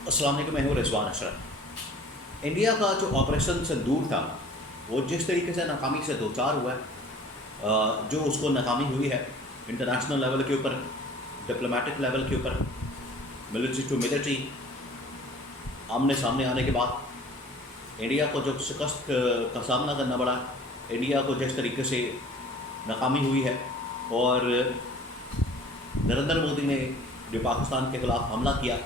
अस्सलाम वालेकुम, मैं हूँ रिजवान अशरफ। इंडिया का जो ऑपरेशन सिंदूर था वो जिस तरीके से नाकामी से दो चार हुआ है, जो उसको नाकामी हुई है इंटरनेशनल लेवल के ऊपर, डिप्लोमेटिक लेवल के ऊपर, मिलिट्री टू मिलिट्री आमने सामने आने के बाद इंडिया को जो शिकस्त का सामना करना पड़ा, इंडिया को जिस तरीके से नाकामी हुई है, और नरेंद्र मोदी ने जो पाकिस्तान के ख़िलाफ़ हमला किया,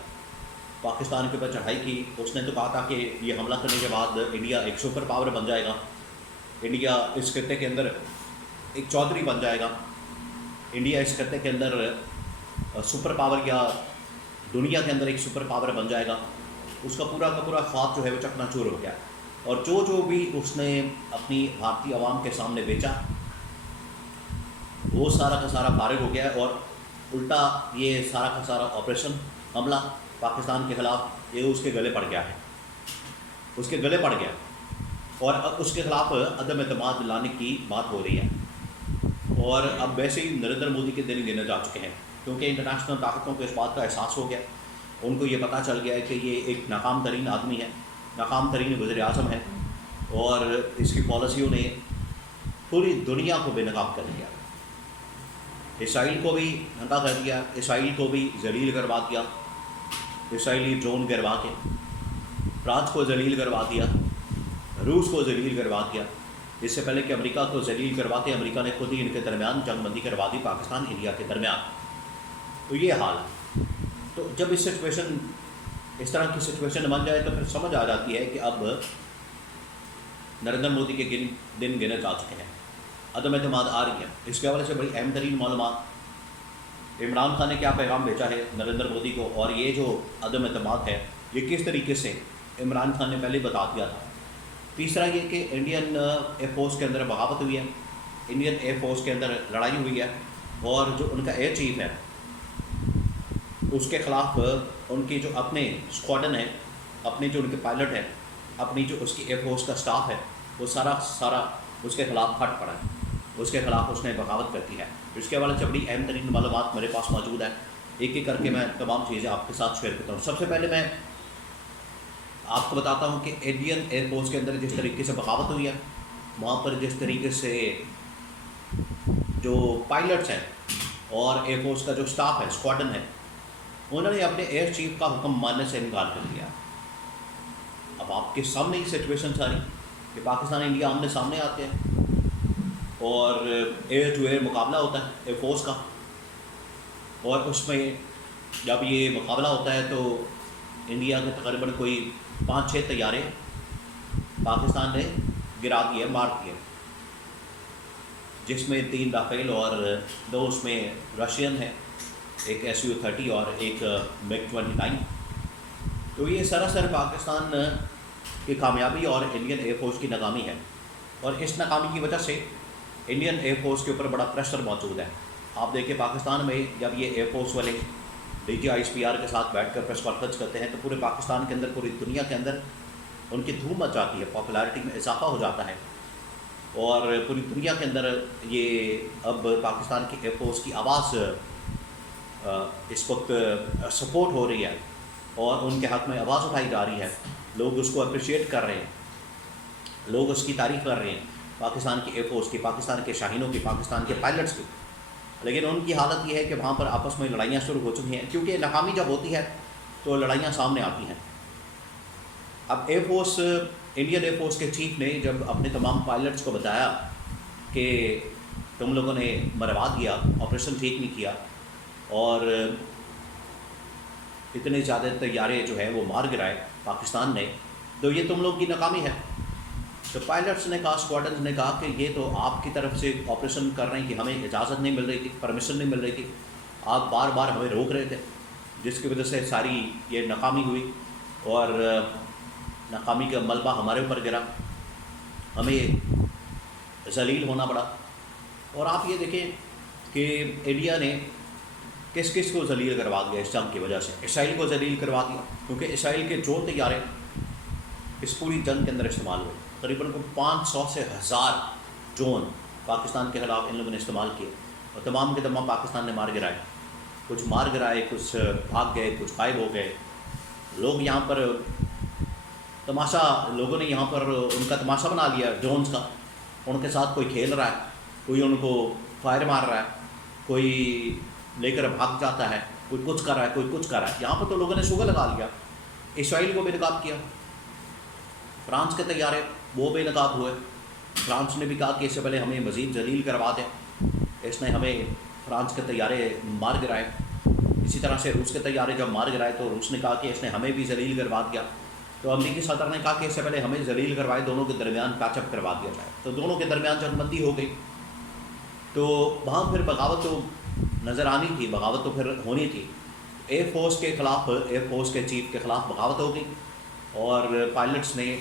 पाकिस्तान के ऊपर चढ़ाई की, उसने तो कहा था कि ये हमला करने के बाद इंडिया एक सुपर पावर बन जाएगा, इंडिया इस खत्ते के अंदर एक चौधरी बन जाएगा, इंडिया इस खत्ते के अंदर सुपर पावर या दुनिया के अंदर एक सुपर पावर बन जाएगा। उसका पूरा का पूरा ख्वाब जो है वो चकनाचूर हो गया, और जो भी उसने अपनी भारतीय आवाम के सामने बेचा वो सारा का सारा फारिग हो गया, और उल्टा ये सारा का सारा ऑपरेशन हमला पाकिस्तान के ख़िलाफ़ ये उसके गले पड़ गया है, उसके गले पड़ गया, और अब उसके ख़िलाफ़ अदम एतमाद लाने की बात हो रही है। और अब वैसे ही नरेंद्र मोदी के दिन गिने जा चुके हैं, क्योंकि इंटरनेशनल ताकतों को इस बात का एहसास हो गया, उनको ये पता चल गया है कि ये एक नाकाम तरीन आदमी है, नाकाम तरीन वज़ीर-ए-आज़म है, और इसकी पॉलिसियों ने पूरी दुनिया को बेनकाब कर दिया। इसराइल को भी नंगा कर दिया, इसराइल को भी जलील करवा दिया, इसराइली ड्रोन गिरवा के फ्रांस को जलील करवा दिया, रूस को जलील करवा दिया। इससे पहले कि अमेरिका को जलील करवा के अमेरिका ने खुद ही इनके दरमियान जंगबंदी करवा दी, पाकिस्तान इंडिया के दरमियान। तो ये हाल है। तो जब इस तरह की सिचुएशन बन जाए तो फिर समझ आ जाती है कि अब नरेंद्र मोदी के दिन गिने जा चुके हैं, अदम एतमाद आ रही है। इसके हवाले से बड़ी अहम तरीन मालूमात, इमरान खान ने क्या पैगाम भेजा है नरेंद्र मोदी को, और ये जो अदम एतमाद है ये किस तरीके से इमरान खान ने पहले बता दिया था। तीसरा ये कि इंडियन एयरफोर्स के अंदर बगावत हुई है, इंडियन एयरफोर्स के अंदर लड़ाई हुई है, और जो उनका एयर चीफ है उसके ख़िलाफ़ उनकी जो अपने स्क्वाडन है, अपने जो उनके पायलट हैं, अपनी जो उसकी एयरफोर्स का स्टाफ है, वो सारा उसके ख़िलाफ़ फट पड़ा है, उसके ख़िलाफ़ उसने बगावत कर दी है। इसके हवाले से बड़ी अहम तरीन मालूमात मेरे पास मौजूद है, एक एक करके मैं तमाम चीज़ें आपके साथ शेयर करता हूँ। सबसे पहले मैं आपको बताता हूँ कि इंडियन एयरफोर्स के अंदर जिस तरीके से बगावत हुई है, वहाँ पर जिस तरीके से जो पायलट्स हैं और एयरफोर्स का जो स्टाफ है, स्क्वाडन है, उन्होंने अपने एयर चीफ का हुक्म मानने से इनकार कर दिया। अब आपके सामने ही सिचुएशन सारी कि पाकिस्तान इंडिया आमने सामने आते हैं और एयर टू एयर मुकाबला होता है एयरफोर्स का, और उसमें जब ये मुकाबला होता है तो इंडिया के तकरीबन कोई 5-6 तैयारे पाकिस्तान ने गिरा दिए, मार दिए, जिसमें 3 राफेल और 2 उसमें रशियन है, एक Su-30 और एक MiG-29। तो ये सरासर पाकिस्तान की कामयाबी और इंडियन एयरफोर्स की नाकामी है, और इस नाकामी की वजह से इंडियन एयरफोर्स के ऊपर बड़ा प्रेशर मौजूद है। आप देखिए पाकिस्तान में जब ये एयरफोर्स वाले DGISPR के साथ बैठकर प्रेस कॉन्फ्रेंस करते हैं तो पूरे पाकिस्तान के अंदर, पूरी दुनिया के अंदर उनकी धूम मच जाती है, पॉपुलैरिटी में इजाफा हो जाता है, और पूरी दुनिया के अंदर ये अब पाकिस्तान की एयरफोर्स की आवाज़ इस वक्त सपोर्ट हो रही है, और उनके हक़ में आवाज़ उठाई जा रही है। लोग उसको अप्रिशिएट कर रहे हैं, लोग उसकी तारीफ़ कर रहे हैं, पाकिस्तान की एयरफोर्स की, पाकिस्तान के शाहीनों की, पाकिस्तान के पायलट्स की। लेकिन उनकी हालत ये है कि वहाँ पर आपस में लड़ाइयाँ शुरू हो चुकी हैं, क्योंकि नाकामी जब होती है तो लड़ाइयाँ सामने आती हैं। अब एयरफोर्स, इंडियन एयरफोर्स के चीफ ने जब अपने तमाम पायलट्स को बताया कि तुम लोगों ने मरवा दिया, ऑपरेशन ठीक नहीं किया, और इतने ज़्यादा तैयारे जो है वो मार गिराए पाकिस्तान ने, तो ये तुम लोग की नाकामी है। तो पायलट्स ने कहा, स्क्वाडन ने कहा कि ये तो आपकी तरफ से ऑपरेशन कर रहे हैं कि हमें इजाज़त नहीं मिल रही थी, परमिशन नहीं मिल रही थी, आप बार बार हमें रोक रहे थे, जिसकी वजह से सारी ये नाकामी हुई, और नाकामी का मलबा हमारे ऊपर गिरा, हमें जलील होना पड़ा। और आप ये देखें कि इंडिया ने किस किस को जलील करवा दिया इस जंग की वजह से। इसराइल को जलील करवा दिया, क्योंकि इसराइल के ड्रोन तैयारे इस पूरी जंग के अंदर इस्तेमाल हुए, तकरीबन 500 से 1000 ड्रोन पाकिस्तान के ख़िलाफ़ इन लोगों ने इस्तेमाल किए, और तमाम के तमाम पाकिस्तान ने मार गिराए, कुछ मार गिराए, कुछ भाग गए, कुछ गायब हो गए। لوگ یہاں پر تماشا، لوگوں نے یہاں پر ان کا تماشا بنا لیا ڈرونز کا، ان کے ساتھ کوئی کھیل رہا ہے، کوئی ان کو فائر مار رہا ہے، کوئی لے کر بھاگ جاتا ہے، کوئی کچھ کر رہا ہے، کوئی کچھ کر رہا ہے۔ یہاں پر تو لوگوں نے شوگر لگا لیا، اسرائیل کو بے نقاب کیا، فرانس کے طیارے وہ بے نقاب ہوئے، فرانس نے بھی کہا کہ اس سے پہلے ہمیں مزید ذلیل کروا دیں، اس نے ہمیں فرانس کے طیارے مار گرائے۔ اسی طرح سے روس کے طیارے جب مار گرائے تو روس نے کہا کہ اس نے ہمیں بھی ذلیل کروا دیا، تو امریکی صدر نے کہا کہ اس سے پہلے ہمیں ذلیل کروائے، دونوں کے درمیان پیچ اپ کروا دیا جائے، تو دونوں کے درمیان جنگ بندی ہو گئی۔ تو وہاں پھر بغاوت تو نظر آنی تھی، بغاوت تو پھر ہونی تھی، ایئر فورس کے خلاف، ایئر فورس کے چیف کے خلاف بغاوت ہو گئی، اور پائلٹس نے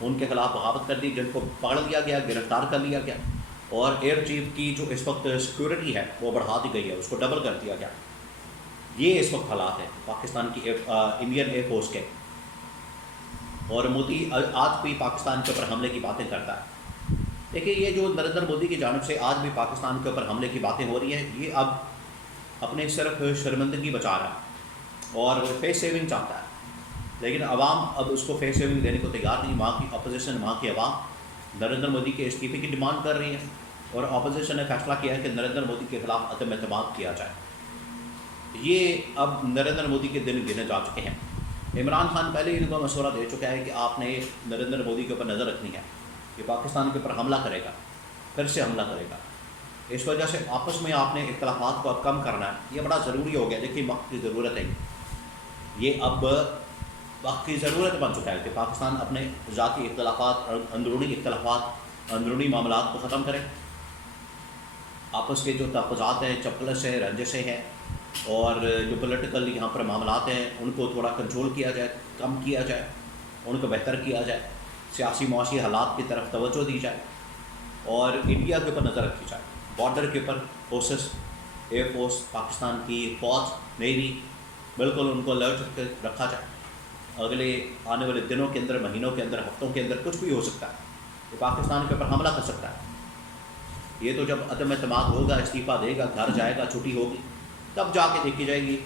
ان کے خلاف بغاوت کر دی، جن کو پکڑ لیا گیا، گرفتار کر لیا گیا، اور ایئر چیف کی جو اس وقت سیکورٹی ہے وہ بڑھا دی گئی ہے، اس کو ڈبل کر دیا گیا۔ یہ اس وقت حالات ہیں پاکستان کی انڈین ایئر فورس کے، اور مودی آج بھی پاکستان کے اوپر حملے کی باتیں کرتا ہے۔ دیکھیے یہ جو نریندر مودی کی جانب سے آج بھی پاکستان کے اوپر حملے کی باتیں ہو رہی ہیں، یہ اب اپنے صرف شرمندگی بچا رہا ہے اور فیس سیونگ چاہتا ہے، لیکن عوام اب اس کو فیس سیونگ دینے کو تیار نہیں۔ وہاں کی اپوزیشن، وہاں کی عوام نریندر مودی کے استعفے کی ڈیمانڈ کر رہی ہے، اور اپوزیشن نے فیصلہ کیا ہے کہ نریندر مودی کے خلاف عدم اعتماد کیا جائے۔ یہ اب نریندر مودی کے دن گنے جا چکے ہیں۔ عمران خان پہلے ان کو مشورہ دے چکا ہے کہ آپ نے نریندر مودی کے اوپر نظر رکھنی ہے، کہ پاکستان کے اوپر حملہ کرے گا، پھر سے حملہ کرے گا، اس وجہ سے آپس میں آپ نے اختلافات کو اب کم کرنا ہے۔ یہ بڑا ضروری ہو گیا، دیکھیے وقت کی ضرورت ہے، یہ اب وقت کی ضرورت بن چکا ہے کہ پاکستان اپنے ذاتی اختلافات، اندرونی معاملات کو ختم کرے، آپس کے جو تفاضات ہیں، چپلس ہیں، رنجشیں ہیں، اور جو پولیٹیکل یہاں پر معاملات ہیں ان کو تھوڑا کنٹرول کیا جائے، کم کیا جائے، ان کو بہتر کیا جائے، سیاسی معاشی حالات کی طرف توجہ دی جائے، اور انڈیا کے اوپر نظر رکھی جائے، بارڈر کے اوپر فورسز، ایئر فورس، پاکستان کی فوج، نیوی، بالکل ان کو الرٹ رکھا جائے۔ اگلے آنے والے دنوں کے اندر، مہینوں کے اندر، ہفتوں کے اندر کچھ بھی ہو سکتا ہے کہ پاکستان کے اوپر حملہ کر سکتا ہے۔ یہ تو جب عدم اعتماد ہوگا، استعفیٰ دے گا، گھر جائے گا، چھٹی ہوگی، تب جا کے دیکھی جائے گی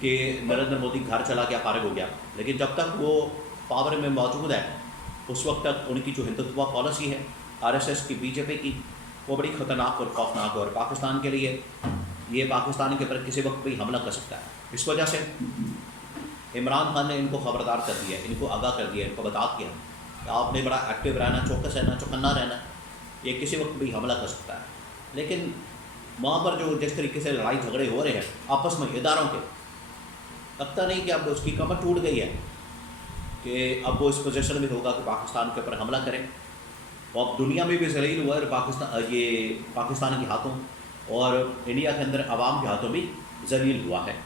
کہ نریندر مودی گھر چلا گیا، فارغ ہو گیا۔ لیکن جب تک وہ پاور میں موجود ہے، اس وقت تک ان کی جو ہندوتوا پالیسی ہے، RSS کی، بی جے پی کی، وہ بڑی خطرناک اور خوفناک ہے، اور پاکستان کے لیے یہ پاکستان کے اوپر کسی وقت بھی حملہ کر سکتا ہے۔ اس وجہ سے عمران خان نے ان کو خبردار کر دیا ہے، ان کو آگاہ کر دیا ہے، ان کو بتا دیا کہ آپ نے بڑا ایکٹیو رہنا، چوکس رہنا، چوکنا رہنا، یہ کسی وقت بھی حملہ کر سکتا ہے۔ لیکن وہاں پر جو جس طریقے سے لڑائی جھگڑے ہو رہے ہیں آپس میں اداروں کے، لگتا نہیں کہ اب اس کی کمر ٹوٹ گئی ہے کہ اب وہ اس پوزیشن میں ہوگا کہ پاکستان کے اوپر حملہ کریں۔ اور اب دنیا میں بھی ذلیل ہوا ہے یہ پاکستان کے ہاتھوں، اور انڈیا کے اندر عوام کے ہاتھوں بھی ذلیل ہوا ہے۔